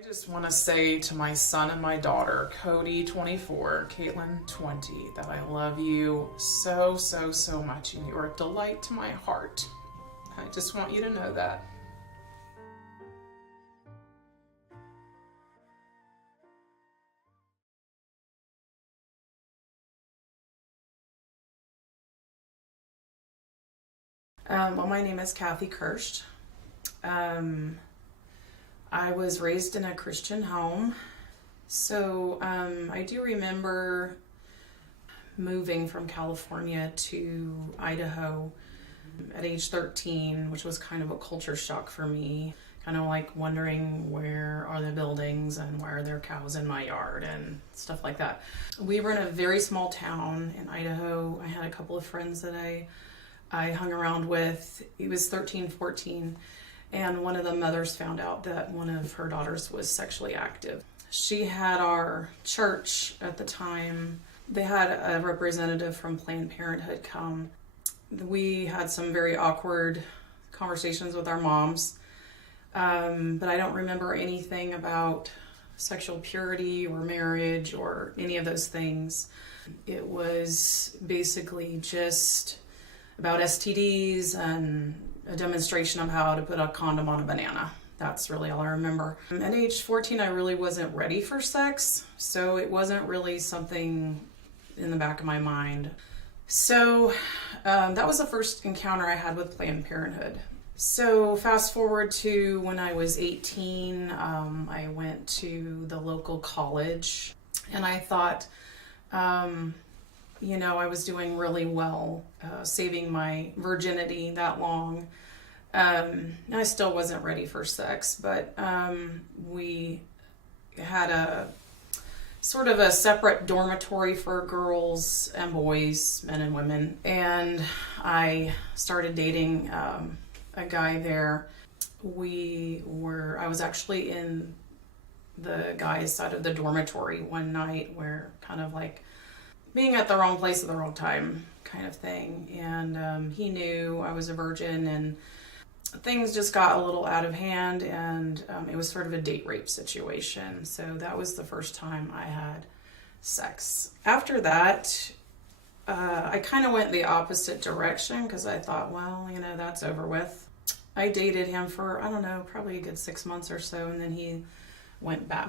I just want to say to my son and my daughter, Cody 24, Caitlin 20, that I love you so, so, so much, and you are a delight to my heart. I just want you to know that. Well, my name is Kathy Kirsch. I was raised in a Christian home. So I do remember moving from California to Idaho at age 13, which was kind of a culture shock for me. Kind of like wondering, where are the buildings and why are there cows in my yard and stuff like that. We were in a very small town in Idaho. I had a couple of friends that I hung around with. He was 13, 14, and one of the mothers found out that one of her daughters was sexually active. She had our church at the time. They had a representative from Planned Parenthood come. We had some very awkward conversations with our moms, but I don't remember anything about sexual purity or marriage or any of those things. It was basically just about STDs and a demonstration of how to put a condom on a banana. That's really all I remember. At age 14, I really wasn't ready for sex, so it wasn't really something in the back of my mind. So that was the first encounter I had with Planned Parenthood. So fast forward to when I was 18, I went to the local college, and I thought, I was doing really well, saving my virginity that long. I still wasn't ready for sex, but we had a sort of a separate dormitory for girls and boys, men and women, and I started dating a guy there. I was actually in the guy's side of the dormitory one night, where kind of like being at the wrong place at the wrong time kind of thing. And he knew I was a virgin, and things just got a little out of hand, and it was sort of a date rape situation. So that was the first time I had sex. After that, I kind of went the opposite direction, because I thought, well, that's over with. I dated him for, I don't know, probably a good 6 months or so, and then he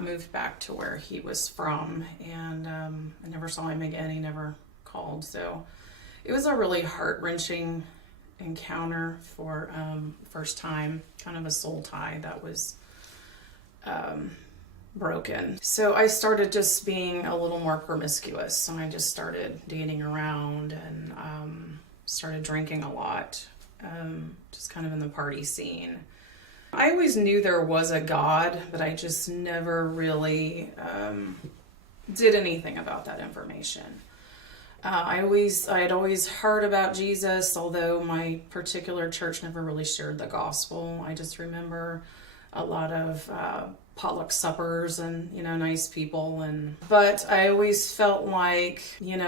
moved back to where he was from, and I never saw him again. He never called. So it was a really heart-wrenching encounter for first time, kind of a soul tie that was broken. So I started just being a little more promiscuous, so I just started dating around and started drinking a lot, just kind of in the party scene. I always knew there was a God, but I just never really did anything about that information. I had always heard about Jesus, although my particular church never really shared the gospel. I just remember a lot of potluck suppers and, nice people. But I always felt like,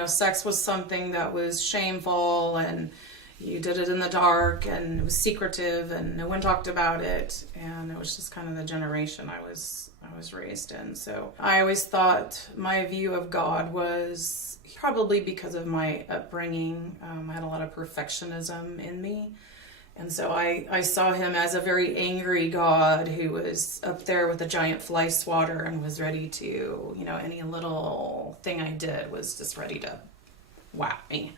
sex was something that was shameful, and you did it in the dark, and it was secretive, and no one talked about it. And it was just kind of the generation I was raised in. So I always thought my view of God was, probably because of my upbringing, I had a lot of perfectionism in me. And so I saw him as a very angry God who was up there with a giant fly swatter and was ready to, any little thing I did was just ready to whack me.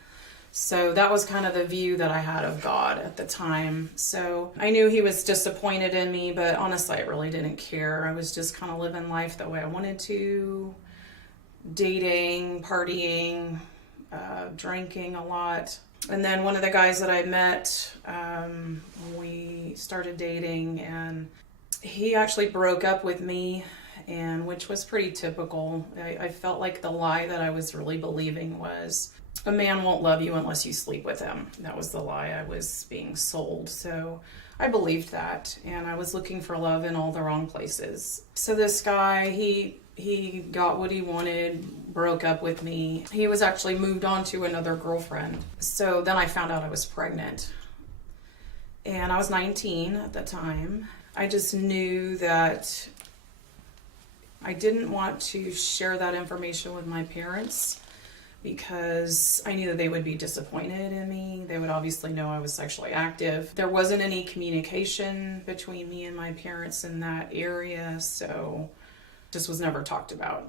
So that was kind of the view that I had of God at the time. So I knew he was disappointed in me, but honestly, I really didn't care. I was just kind of living life the way I wanted to, dating, partying, drinking a lot. And then one of the guys that I met, we started dating, and he actually broke up with me, and which was pretty typical. I felt like the lie that I was really believing was, a man won't love you unless you sleep with him. That was the lie I was being sold. So I believed that, and I was looking for love in all the wrong places. So this guy, he got what he wanted, broke up with me. He was actually moved on to another girlfriend. So then I found out I was pregnant. And I was 19 at the time. I just knew that I didn't want to share that information with my parents because I knew that they would be disappointed in me. They would obviously know I was sexually active. There wasn't any communication between me and my parents in that area, so it just was never talked about.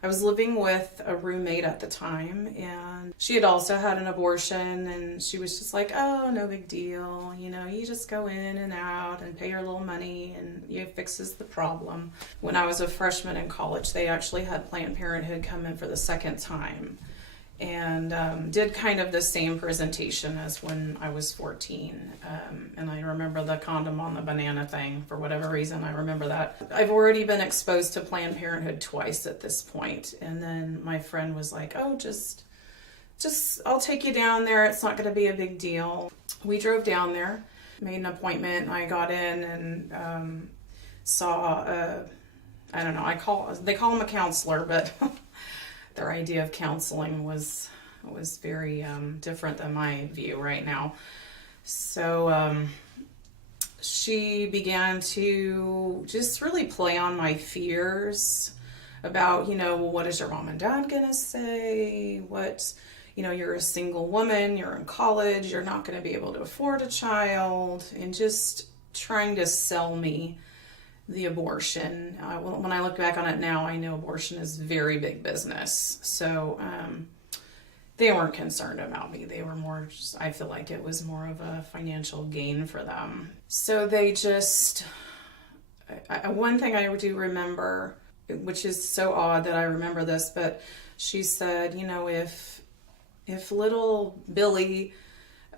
I was living with a roommate at the time, and she had also had an abortion, and she was just like, oh, no big deal. You know, you just go in and out and pay your little money, and it fixes the problem. When I was a freshman in college, they actually had Planned Parenthood come in for the second time and did kind of the same presentation as when I was 14. And I remember the condom on the banana thing. For whatever reason, I remember that. I've already been exposed to Planned Parenthood twice at this point. And then my friend was like, oh, just I'll take you down there. It's not going to be a big deal. We drove down there, made an appointment. I got in and saw I don't know, they call him a counselor, but their idea of counseling was very different than my view right now. So she began to just really play on my fears about, well, what is your mom and dad gonna say? You're a single woman, you're in college, you're not gonna be able to afford a child, and just trying to sell me the abortion. When I look back on it now, I know abortion is very big business. So they weren't concerned about me. They were more, I feel like it was more of a financial gain for them. So they just, one thing I do remember, which is so odd that I remember this, but she said, if little Billy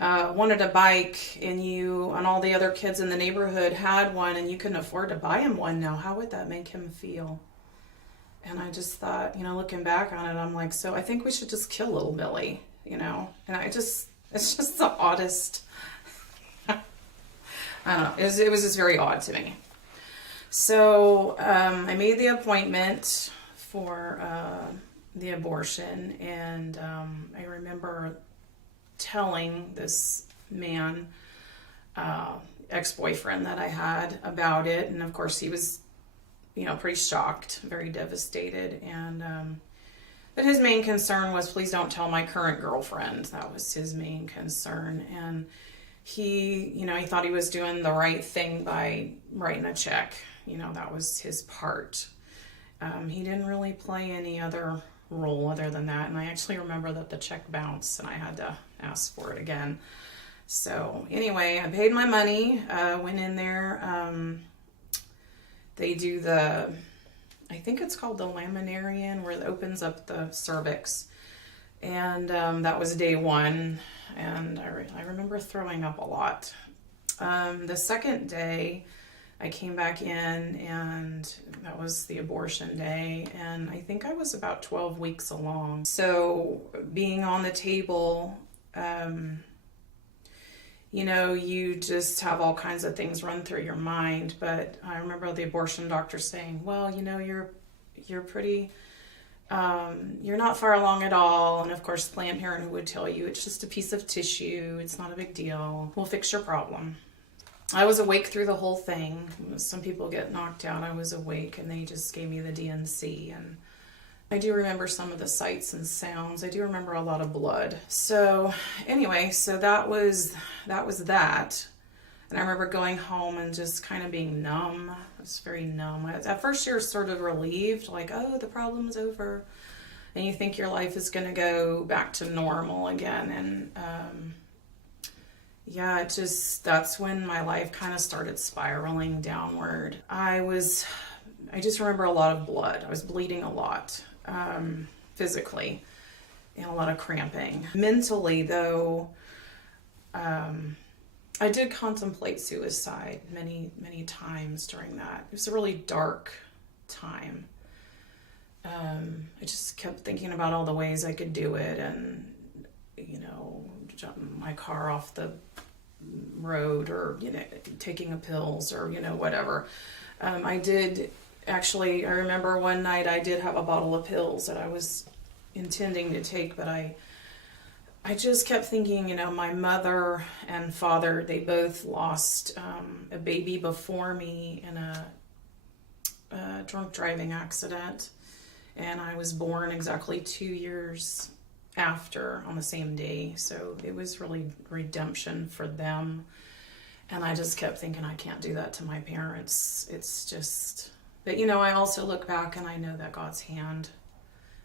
wanted a bike and all the other kids in the neighborhood had one and you couldn't afford to buy him one now, how would that make him feel? And I just thought, looking back on it, I'm like, so I think we should just kill little Billy, and it's just the oddest, I don't know, it was just very odd to me. So I made the appointment for the abortion, and I remember telling this man, ex-boyfriend that I had about it, and of course he was, pretty shocked, very devastated, and but his main concern was, please don't tell my current girlfriend. That was his main concern, and he, he thought he was doing the right thing by writing a check. That was his part. He didn't really play any other role other than that, and I actually remember that the check bounced and I had to ask for it again. So anyway, I paid my money, went in there. They do I think it's called the laminarian, where it opens up the cervix, and that was day one, and I remember throwing up a lot. The second day I came back in, and that was the abortion day, and I think I was about 12 weeks along. So being on the table, you just have all kinds of things run through your mind. But I remember the abortion doctor saying, well, you're pretty, you're not far along at all. And of course, Planned Parenthood would tell you it's just a piece of tissue. It's not a big deal. We'll fix your problem. I was awake through the whole thing. Some people get knocked out. I was awake, and they just gave me the DNC, and I do remember some of the sights and sounds. I do remember a lot of blood. So anyway, that was that. And I remember going home and just kind of being numb. I was very numb. At first you're sort of relieved, like, oh, the problem's over. And you think your life is going to go back to normal again. And that's when my life kind of started spiraling downward. I just remember a lot of blood. I was bleeding a lot. Physically, and a lot of cramping. Mentally, though, I did contemplate suicide many, many times during that. It was a really dark time. I just kept thinking about all the ways I could do it, and, jumping my car off the road, or, taking pills, or, whatever. I remember one night I did have a bottle of pills that I was intending to take, but I just kept thinking, my mother and father, they both lost a baby before me in a drunk driving accident, and I was born exactly 2 years after on the same day. So it was really redemption for them. And I just kept thinking, I can't do that to my parents. It's just, but I also look back and I know that God's hand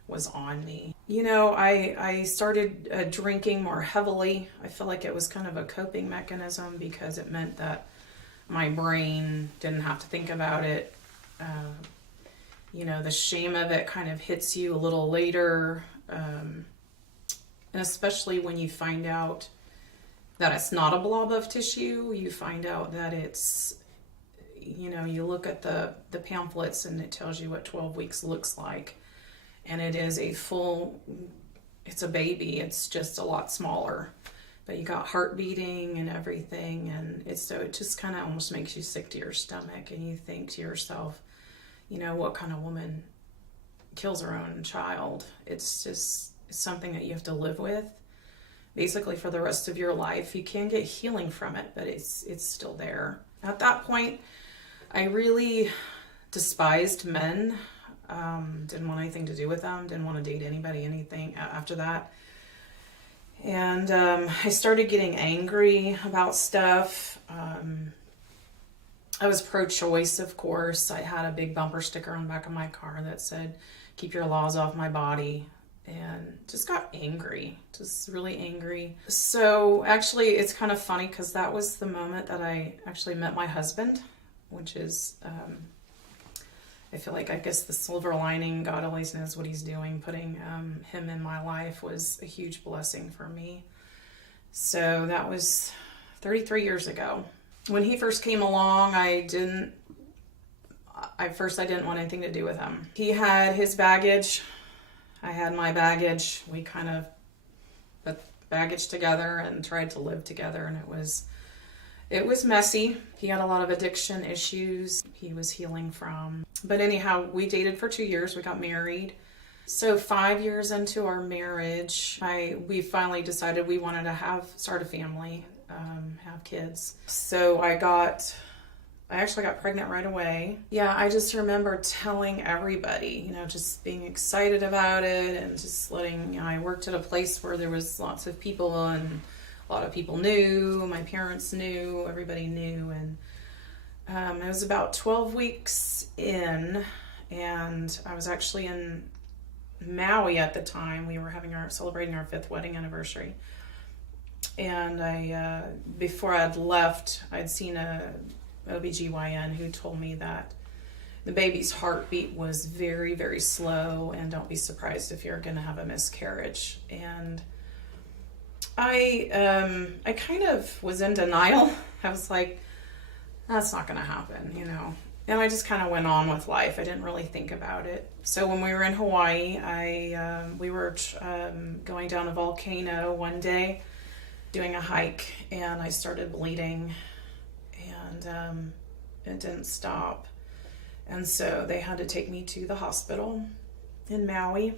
was on me. I started drinking more heavily. I feel like it was kind of a coping mechanism because it meant that my brain didn't have to think about it. The shame of it kind of hits you a little later. And especially when you find out that it's not a blob of tissue, you find out that it's, you look at the pamphlets and it tells you what 12 weeks looks like. And it is it's a baby. It's just a lot smaller. But you got heart beating and everything. And it just kind of almost makes you sick to your stomach. And you think to yourself, what kind of woman kills her own child? It's something that you have to live with basically for the rest of your life. You can get healing from it, but it's still there. At that point, I really despised men. Didn't want anything to do with them. Didn't want to date anybody, anything after that. And I started getting angry about stuff. I was pro-choice, of course. I had a big bumper sticker on the back of my car that said, "Keep your laws off my body." And just got angry, just really angry. So actually, it's kind of funny because that was the moment that I actually met my husband, which is, I feel like, I guess the silver lining, God always knows what he's doing. Putting him in my life was a huge blessing for me. So that was 33 years ago. When he first came along, I didn't want anything to do with him. He had his baggage. I had my baggage. We kind of put baggage together and tried to live together, and it was messy. He had a lot of addiction issues he was healing from. But anyhow, we dated for 2 years. We got married. So 5 years into our marriage, we finally decided we wanted to start a family, have kids. So I actually got pregnant right away. Yeah, I just remember telling everybody, just being excited about it and just I worked at a place where there was lots of people and a lot of people knew, my parents knew, everybody knew. And it was about 12 weeks in, and I was actually in Maui at the time. We were celebrating our 5th wedding anniversary. And before I'd left, I'd seen a OBGYN who told me that the baby's heartbeat was very, very slow, and don't be surprised if you're going to have a miscarriage. And I kind of was in denial. I was like, that's not going to happen, And I just kind of went on with life. I didn't really think about it. So when we were in Hawaii, we were going down a volcano one day, doing a hike, and I started bleeding. And it didn't stop. And so they had to take me to the hospital in Maui.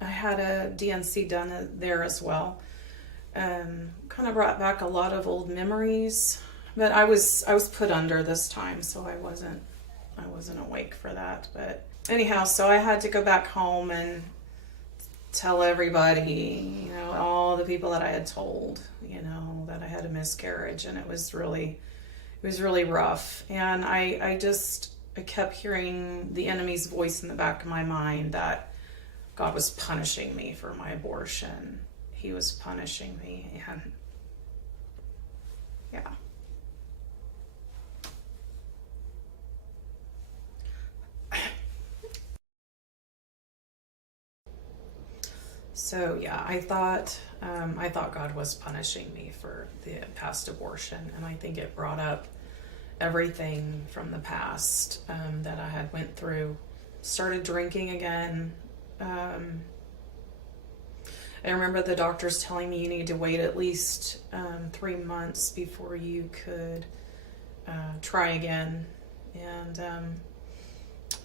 I had a DNC done there as well. Kind of brought back a lot of old memories, but I was put under this time, so I wasn't awake for that. But anyhow, so I had to go back home and tell everybody, all the people that I had told, that I had a miscarriage, and it was really rough. And I kept hearing the enemy's voice in the back of my mind that God was punishing me for my abortion. He was punishing me, and yeah. So yeah, I thought God was punishing me for the past abortion, and I think it brought up everything from the past that I had went through. Started drinking again. I remember the doctors telling me you need to wait at least 3 months before you could try again. And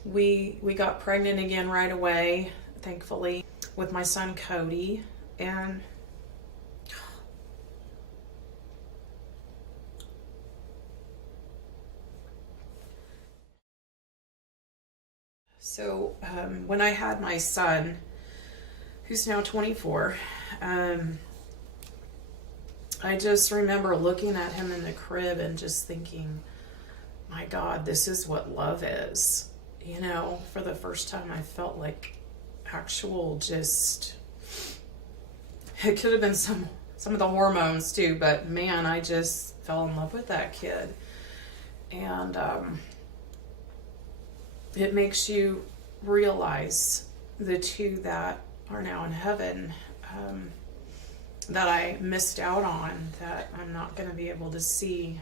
we got pregnant again right away, thankfully, with my son Cody. And So when I had my son, who's now 24, I just remember looking at him in the crib and just thinking, my God, this is what love is. You know, for the first time I felt like actual just, it could have been some of the hormones too, but man, I just fell in love with that kid. And it makes you realize the two that are now in heaven, that I missed out on, that I'm not going to be able to see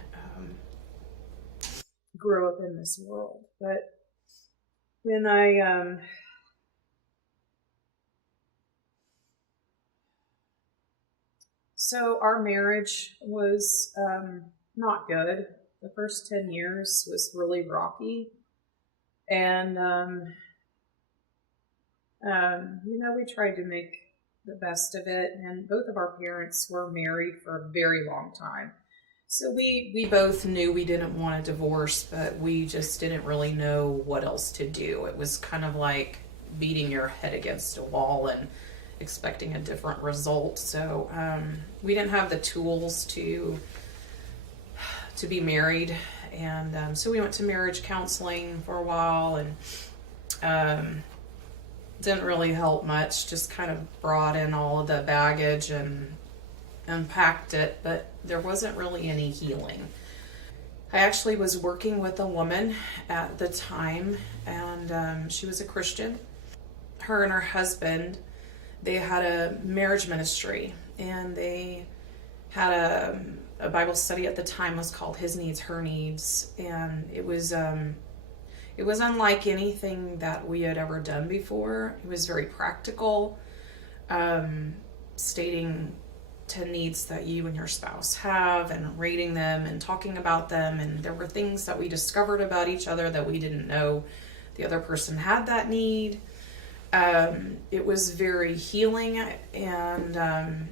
grow up in this world. But when so our marriage was not good. The first 10 years was really rocky. And, we tried to make the best of it. And both of our parents were married for a very long time. So we both knew we didn't want a divorce, but we just didn't really know what else to do. It was kind of like beating your head against a wall and expecting a different result. So we didn't have the tools to be married. And so we went to marriage counseling for a while, and didn't really help much, just kind of brought in all of the baggage and unpacked it, but there wasn't really any healing. I actually was working with a woman at the time, and she was a Christian. Her and her husband, they had a marriage ministry, and they had a Bible study at the time, was called His Needs, Her Needs, and it was unlike anything that we had ever done before. It was very practical, stating 10 needs that you and your spouse have, and rating them and talking about them. And there were things that we discovered about each other that we didn't know the other person had that need. It was very healing. And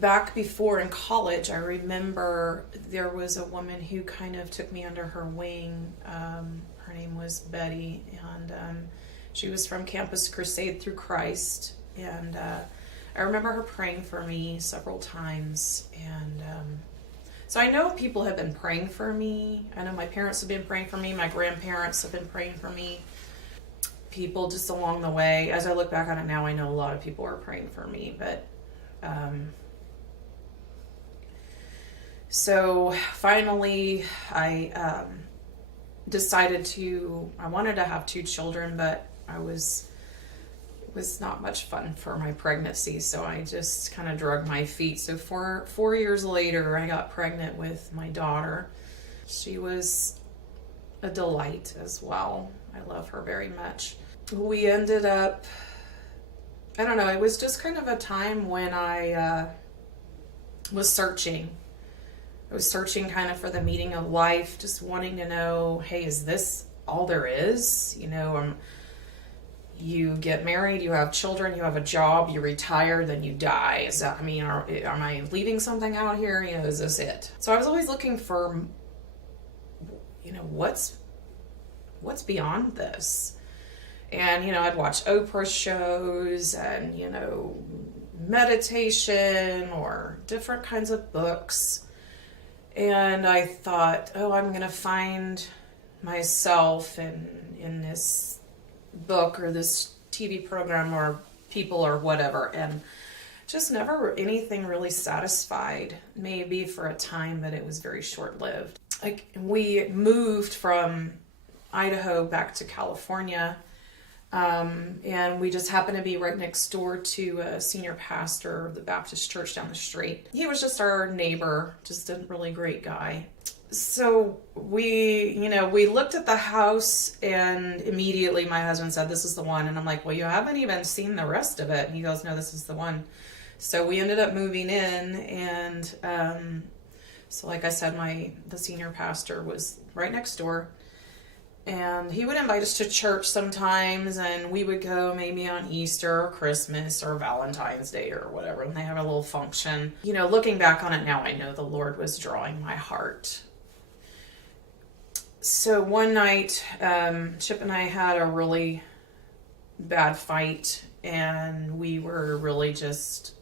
back before in college, I remember there was a woman who kind of took me under her wing. Her name was Betty, and she was from Campus Crusade through Christ. And I remember her praying for me several times. And so I know people have been praying for me. I know my parents have been praying for me. My grandparents have been praying for me. People just along the way. As I look back on it now, I know a lot of people are praying for me. But so finally, I decided I wanted to have 2 children, but it was not much fun for my pregnancy, so I just kind of drug my feet. So 4 years later, I got pregnant with my daughter. She was a delight as well. I love her very much. We ended up, I don't know, it was just kind of a time when I was searching. I was searching kind of for the meaning of life, just wanting to know, hey, is this all there is? You get married, you have children, you have a job, you retire, then you die. Is that, am I leaving something out here? Is this it? So I was always looking for, what's beyond this? And, I'd watch Oprah shows and, meditation or different kinds of books. And I thought, I'm going to find myself in this book or this TV program or people or whatever. And just never anything really satisfied. Maybe for a time, but it was very short-lived. We moved from Idaho back to California. And we just happened to be right next door to a senior pastor of the Baptist church down the street. He was just our neighbor, just a really great guy. So we looked at the house, and immediately my husband said, this is the one. And I'm like, well, you haven't even seen the rest of it. And he goes, no, this is the one. So we ended up moving in, and so like I said, the senior pastor was right next door. And he would invite us to church sometimes, and we would go maybe on Easter or Christmas or Valentine's Day or whatever, and they have a little function. Looking back on it now, I know the Lord was drawing my heart. So one night, Chip and I had a really bad fight, and we were really just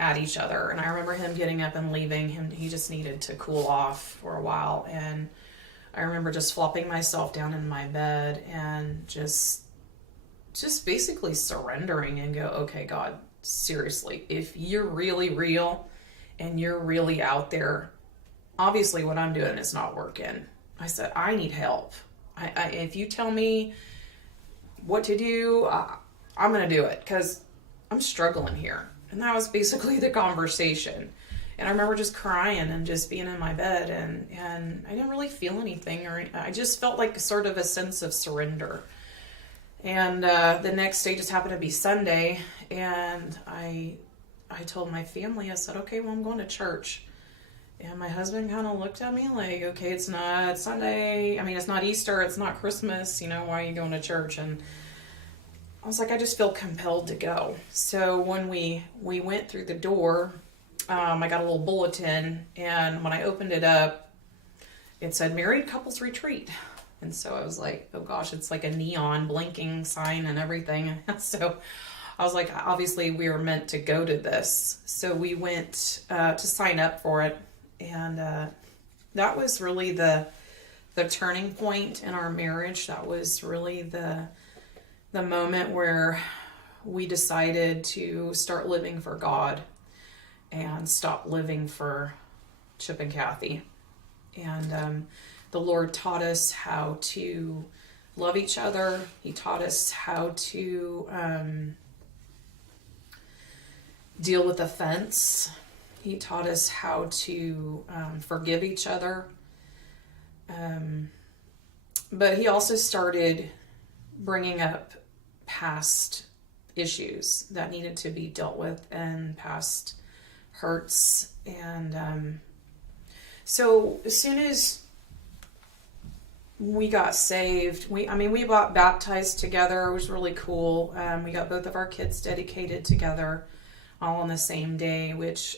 at each other. And I remember him getting up and leaving. He just needed to cool off for a while. And I remember just flopping myself down in my bed and just basically surrendering and go, okay, God, seriously, if you're really real and you're really out there, obviously what I'm doing is not working. I said, I need help. If you tell me what to do, I'm going to do it because I'm struggling here. And that was basically the conversation. And I remember just crying and just being in my bed, and I didn't really feel anything, or I just felt like sort of a sense of surrender. And the next day just happened to be Sunday, and I told my family, I said, okay, well, I'm going to church. And my husband kind of looked at me like, okay, it's not Sunday. I mean, it's not Easter. It's not Christmas. You know, why are you going to church? And I was like, I just feel compelled to go. So when we went through the door, I got a little bulletin. And when I opened it up, it said Married Couples Retreat. And so I was like, oh gosh, it's like a neon blinking sign and everything. So I was like, obviously we were meant to go to this. So we went to sign up for it. And that was really the turning point in our marriage. That was really the moment where we decided to start living for God and stop living for Chip and Kathy. And the Lord taught us how to love each other. He taught us how to deal with offense. He taught us how to forgive each other. But he also started bringing up past issues that needed to be dealt with and past hurts. And so as soon as we got saved, we got baptized together. It was really cool. We got both of our kids dedicated together all on the same day, which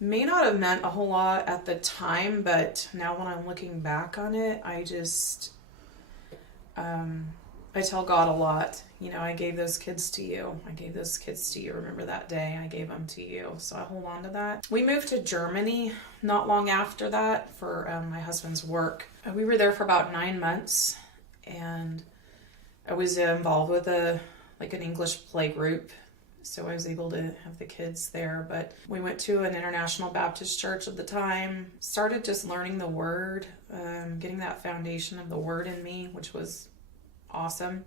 may not have meant a whole lot at the time, but now when I'm looking back on it, I just I tell God a lot. You know, I gave those kids to you. I gave those kids to you. Remember that day? I gave them to you. So I hold on to that. We moved to Germany not long after that for my husband's work. We were there for about 9 months, and I was involved with an English play group. So I was able to have the kids there. But we went to an International Baptist church at the time, started just learning the Word, getting that foundation of the Word in me, which was awesome.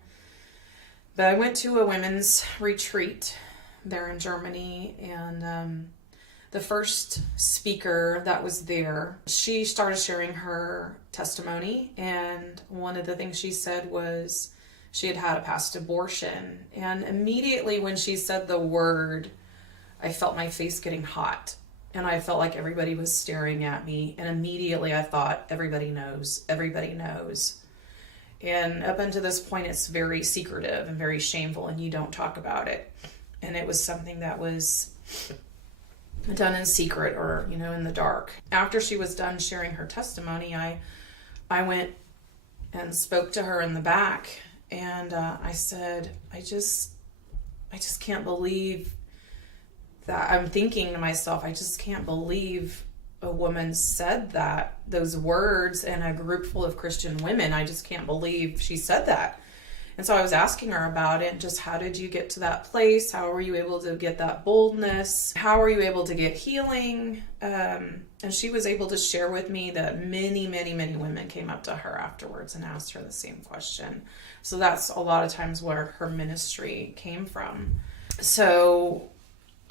But I went to a women's retreat there in Germany, and the first speaker that was there, she started sharing her testimony, and one of the things she said was she had had a past abortion. And immediately when she said the word, I felt my face getting hot, and I felt like everybody was staring at me, and immediately I thought, everybody knows. And up until this point, it's very secretive and very shameful, and you don't talk about it. And it was something that was done in secret, or, in the dark. After she was done sharing her testimony, I went and spoke to her in the back, and I said, I just can't believe that. I'm thinking to myself, I just can't believe a woman said those words in a group full of Christian women. I just can't believe she said that. And so I was asking her about it, just how did you get to that place? How were you able to get that boldness? How were you able to get healing? And she was able to share with me that many, many, many women came up to her afterwards and asked her the same question. So that's a lot of times where her ministry came from. So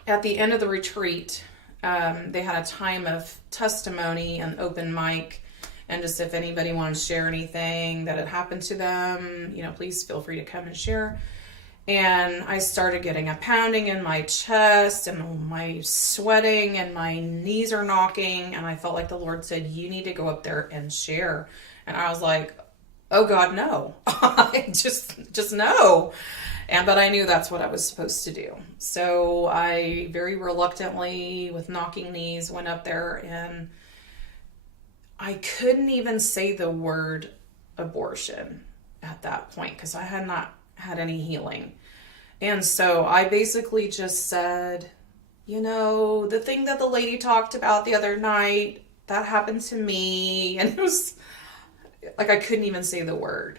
at the end of the retreat, they had a time of testimony and open mic, and just if anybody wanted to share anything that had happened to them, please feel free to come and share. And I started getting a pounding in my chest, and my sweating, and my knees are knocking, and I felt like the Lord said, you need to go up there and share. And I was like, oh God, no. I just no. But I knew that's what I was supposed to do. So I very reluctantly, with knocking knees, went up there, and I couldn't even say the word abortion at that point because I had not had any healing. And so I basically just said, the thing that the lady talked about the other night, that happened to me. And it was like I couldn't even say the word.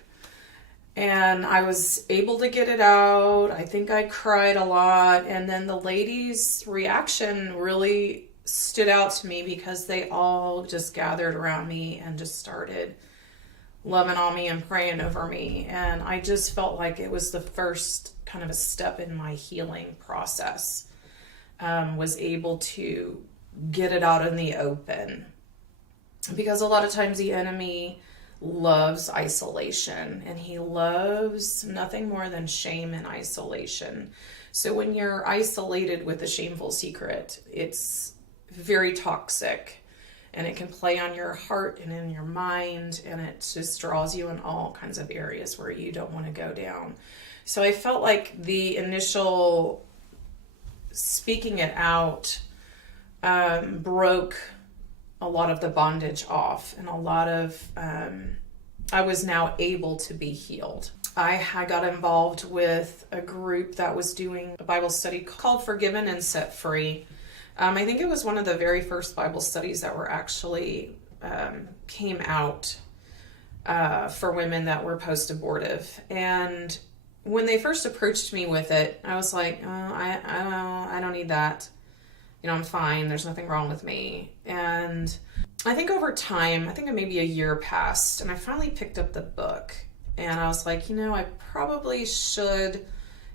And I was able to get it out. I think I cried a lot. And then the lady's reaction really stood out to me because they all just gathered around me and just started loving on me and praying over me. And I just felt like it was the first kind of a step in my healing process. Was able to get it out in the open. Because a lot of times the enemy loves isolation, and he loves nothing more than shame and isolation. So when you're isolated with a shameful secret, it's very toxic, and it can play on your heart and in your mind, and it just draws you in all kinds of areas where you don't want to go down. So I felt like the initial speaking it out broke a lot of the bondage off, and a lot of I was now able to be healed. I got involved with a group that was doing a Bible study called Forgiven and Set Free. I think it was one of the very first Bible studies that were actually came out for women that were post-abortive. And when they first approached me with it, I was like, I don't need that. I'm fine. There's nothing wrong with me. And I think over time, I think maybe a year passed, and I finally picked up the book. And I was like, I probably should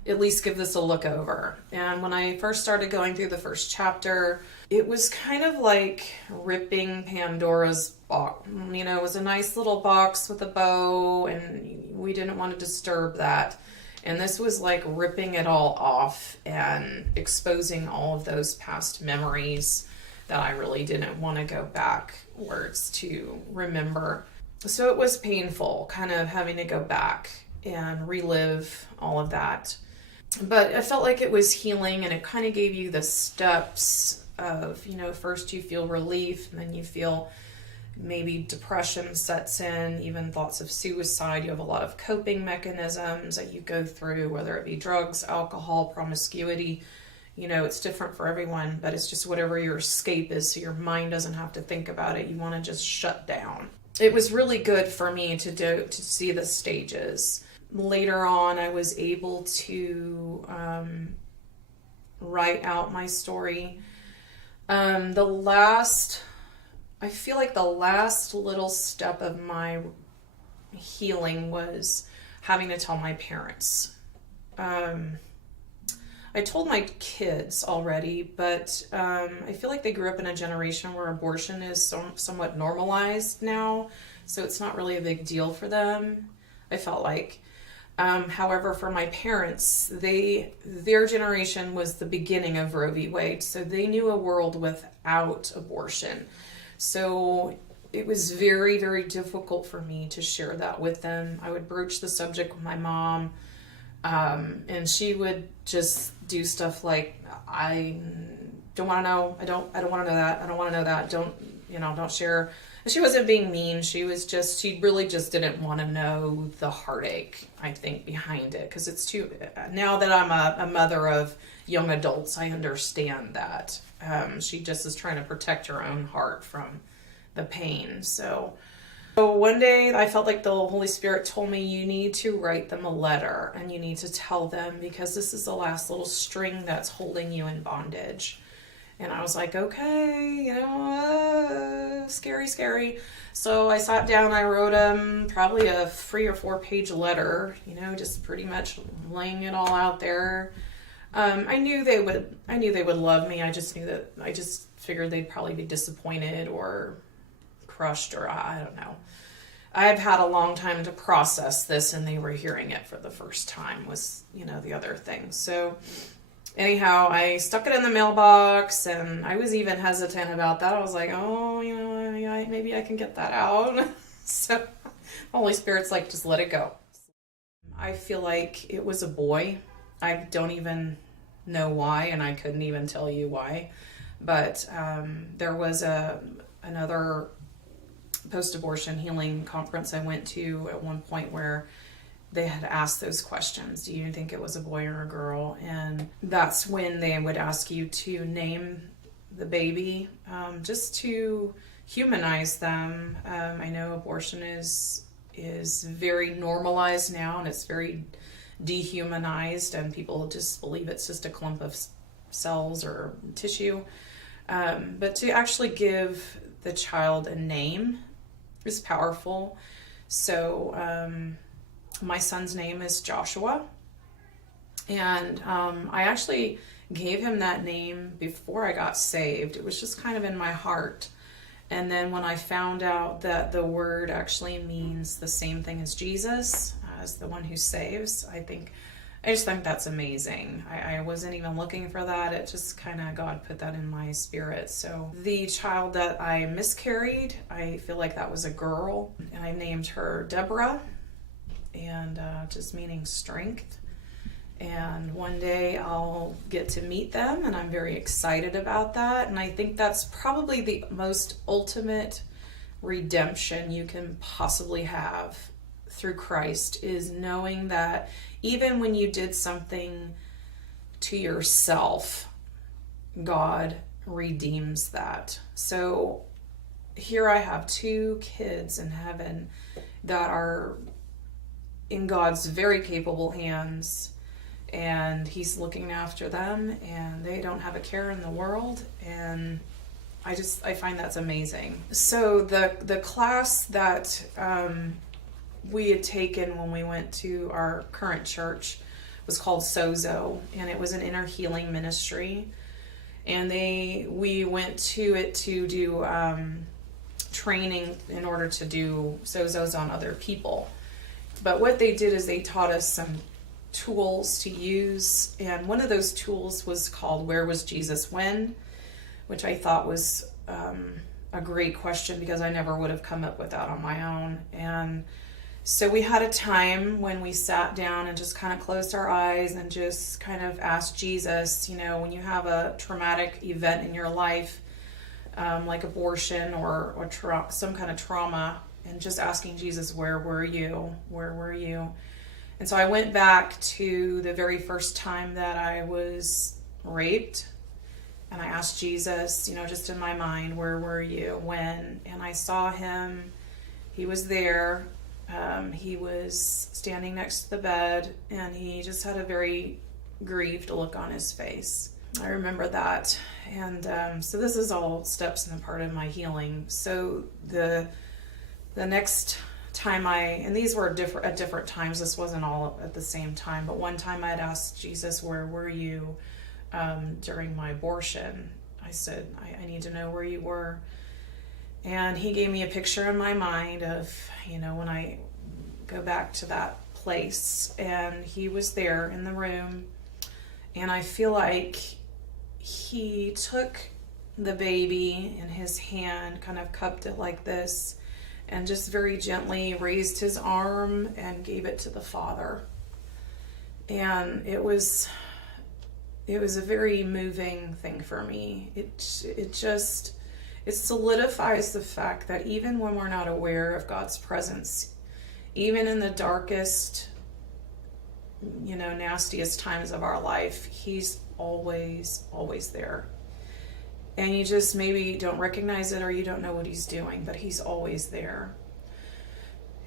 at least give this a look over. And when I first started going through the first chapter, it was kind of like ripping Pandora's box. It was a nice little box with a bow, and we didn't want to disturb that. And this was like ripping it all off and exposing all of those past memories that I really didn't want to go backwards to remember. So it was painful, kind of having to go back and relive all of that. But I felt like it was healing, and it kind of gave you the steps of, first you feel relief, and then you feel maybe depression sets in, even thoughts of suicide. You have a lot of coping mechanisms that you go through, whether it be drugs, alcohol, promiscuity. It's different for everyone, but it's just whatever your escape is, so your mind doesn't have to think about it. You want to just shut down. It was really good for me to see the stages. Later on, I was able to write out my story. I feel like the last little step of my healing was having to tell my parents. I told my kids already, but I feel like they grew up in a generation where abortion is somewhat normalized now, so it's not really a big deal for them, I felt like. However, for my parents, their generation was the beginning of Roe v. Wade, so they knew a world without abortion. So it was very, very difficult for me to share that with them. I would broach the subject with my mom, and she would just do stuff like, I don't want to know. I don't want to know that. I don't want to know that. Don't share. And she wasn't being mean. She really just didn't want to know the heartache, I think, behind it. Because it's now that I'm a mother of young adults, I understand that. She just is trying to protect her own heart from the pain. So one day I felt like the Holy Spirit told me, you need to write them a letter, and you need to tell them, because this is the last little string that's holding you in bondage. And I was like, okay, scary. So I sat down, I wrote them probably a 3 or 4 page letter, just pretty much laying it all out there. I knew they would love me. I just figured they'd probably be disappointed or crushed, or I don't know. I've had a long time to process this, and they were hearing it for the first time was, the other thing. So anyhow, I stuck it in the mailbox, and I was even hesitant about that. I was like, maybe I can get that out. So the Holy Spirit's like, just let it go. I feel like it was a boy. I don't even know why, and I couldn't even tell you why. But there was another post-abortion healing conference I went to at one point where they had asked those questions. Do you think it was a boy or a girl? And that's when they would ask you to name the baby, just to humanize them. I know abortion is very normalized now, and it's very dehumanized, and people just believe it's just a clump of cells or tissue. But to actually give the child a name is powerful. So my son's name is Joshua, and I actually gave him that name before I got saved. It was just kind of in my heart. And then when I found out that the word actually means the same thing as Jesus, as the one who saves, I just think that's amazing. I wasn't even looking for that. It just kind of, God put that in my spirit. So the child that I miscarried, I feel like that was a girl, and I named her Deborah, and just meaning strength. And one day I'll get to meet them, and I'm very excited about that. And I think that's probably the most ultimate redemption you can possibly have through Christ, is knowing that even when you did something to yourself, God redeems that. So here I have 2 kids in heaven that are in God's very capable hands, and he's looking after them, and they don't have a care in the world. And I find that's amazing. So the class that we had taken when we went to our current church was called Sozo, and it was an inner healing ministry. And we went to it to do training in order to do Sozos on other people. But what they did is they taught us some tools to use, and one of those tools was called "Where was Jesus when?", which I thought was a great question, because I never would have come up with that on my own. And so we had a time when we sat down and just kind of closed our eyes and just kind of asked Jesus, when you have a traumatic event in your life, like abortion or some kind of trauma, and just asking Jesus, where were you? Where were you? And so I went back to the very first time that I was raped, and I asked Jesus, just in my mind, where were you? When? And I saw him. He was there. He was standing next to the bed, and he just had a very grieved look on his face. I remember that. And so this is all steps in a part of my healing. So the next time and these were at different times, this wasn't all at the same time, but one time I'd asked Jesus, where were you during my abortion? I said, I need to know where you were. And he gave me a picture in my mind of, when I go back to that place, and he was there in the room, and I feel like he took the baby in his hand, kind of cupped it like this, and just very gently raised his arm and gave it to the Father. And it was a very moving thing for me. It solidifies the fact that even when we're not aware of God's presence, even in the darkest, nastiest times of our life, he's always there. And you just maybe don't recognize it, or you don't know what he's doing, but he's always there.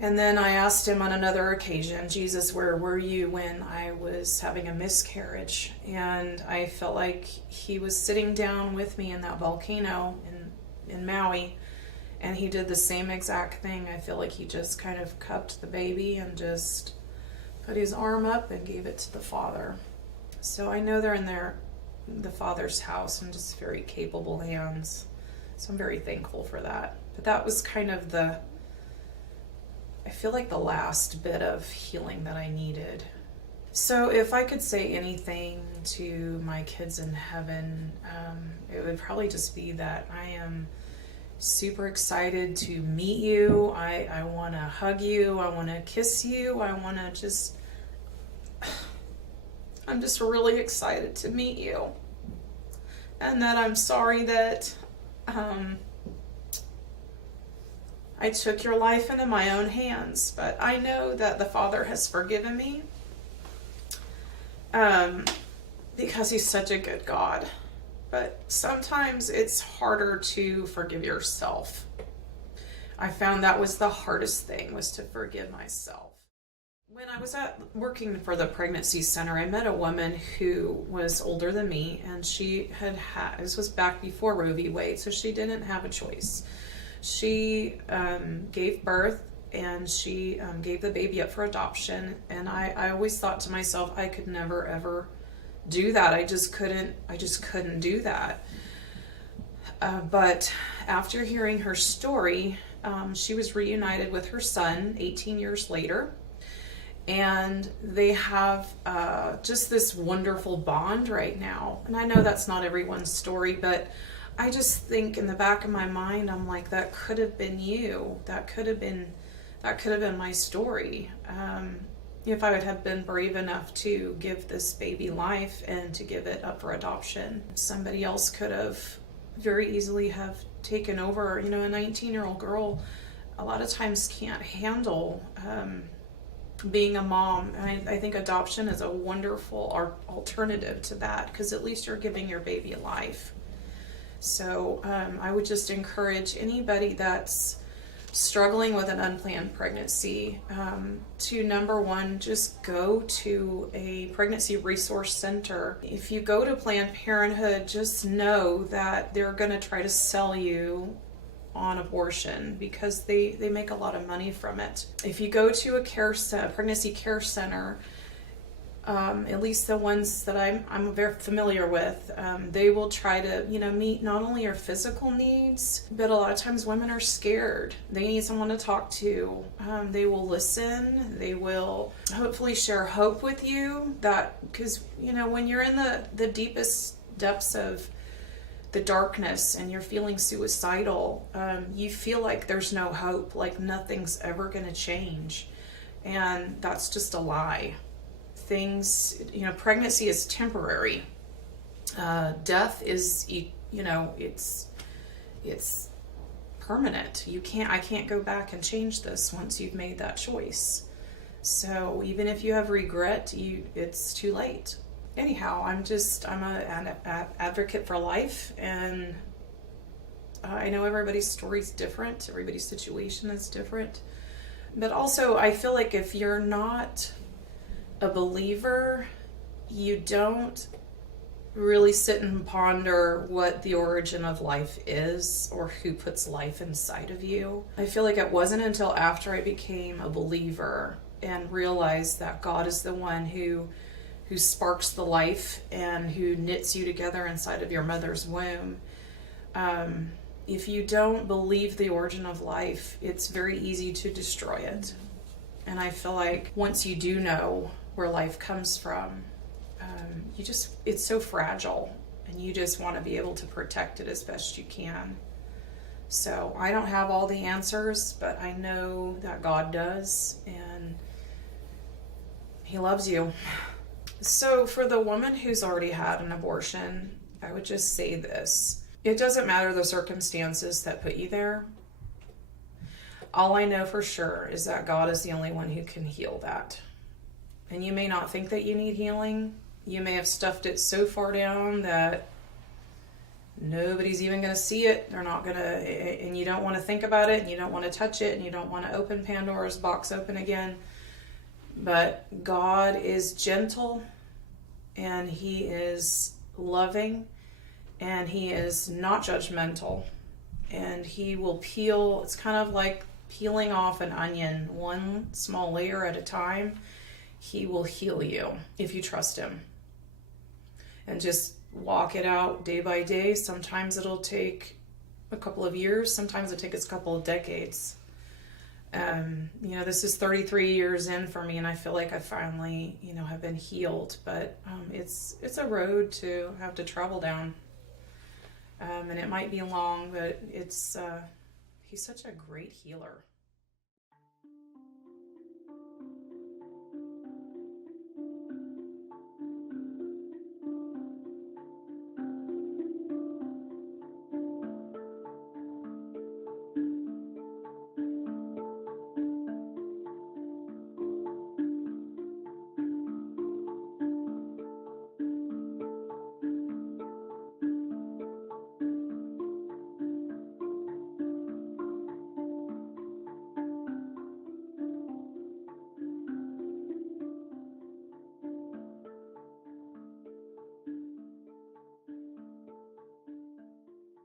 And then I asked him on another occasion, Jesus, where were you when I was having a miscarriage? And I felt like he was sitting down with me in that volcano in Maui, and he did the same exact thing. I feel like he just kind of cupped the baby and just put his arm up and gave it to the Father. So I know they're in the Father's house in just very capable hands. So I'm very thankful for that. But that was kind of I feel like the last bit of healing that I needed. So if I could say anything to my kids in heaven, it would probably just be that I am super excited to meet you. I want to hug you. I want to kiss you. I'm just really excited to meet you. And that I'm sorry that I took your life into my own hands, but I know that the Father has forgiven me because he's such a good God. But sometimes it's harder to forgive yourself. I found that was the hardest thing, was to forgive myself. When I was working for the pregnancy center, I met a woman who was older than me, and she this was back before Roe v. Wade, so she didn't have a choice. She gave birth, and she gave the baby up for adoption, and I always thought to myself, I could never ever do that. I just couldn't do that. But after hearing her story, she was reunited with her son 18 years later, and they have just this wonderful bond right now. And I know that's not everyone's story, but I just think in the back of my mind, I'm like, that could have been you. That could have been my story. If I would have been brave enough to give this baby life and to give it up for adoption, somebody else could have very easily have taken over. You know, a 19-year-old girl a lot of times can't handle being a mom. And I think adoption is a wonderful alternative to that, because at least you're giving your baby a life. So I would just encourage anybody that's struggling with an unplanned pregnancy to, number one, just go to a pregnancy resource center. If you go to Planned Parenthood, just know that they're going to try to sell you on abortion, because they make a lot of money from it. If you go to a pregnancy care center, at least the ones that I'm very familiar with, they will try to, meet not only your physical needs, but a lot of times women are scared. They need someone to talk to. They will listen. They will hopefully share hope with you, because, when you're in the deepest depths of the darkness and you're feeling suicidal, you feel like there's no hope, like nothing's ever going to change. And that's just a lie. Pregnancy is temporary. Death is, it's permanent. I can't go back and change this once you've made that choice. So even if you have regret, it's too late. Anyhow, I'm an advocate for life, and I know everybody's story's different. Everybody's situation is different. But also, I feel like if you're not a believer, you don't really sit and ponder what the origin of life is, or who puts life inside of you. I feel like it wasn't until after I became a believer and realized that God is the one who sparks the life and who knits you together inside of your mother's womb. If you don't believe the origin of life, it's very easy to destroy it. And I feel like once you do know where life comes from, it's so fragile, and you just want to be able to protect it as best you can. So I don't have all the answers, but I know that God does, and he loves you. So for the woman who's already had an abortion, I would just say this. It doesn't matter the circumstances that put you there. All I know for sure is that God is the only one who can heal that. And you may not think that you need healing. You may have stuffed it so far down that nobody's even going to see it. They're not going to, and you don't want to think about it, and you don't want to touch it, and you don't want to open Pandora's box open again. But God is gentle, and he is loving, and he is not judgmental, and he will peel. It's kind of like peeling off an onion, one small layer at a time. He will heal you if you trust him, and just walk it out day by day. Sometimes it'll take a couple of years. Sometimes it'll take us a couple of decades. This is 33 years in for me, and I feel like I finally, have been healed, but it's a road to have to travel down. And it might be long, but he's such a great healer.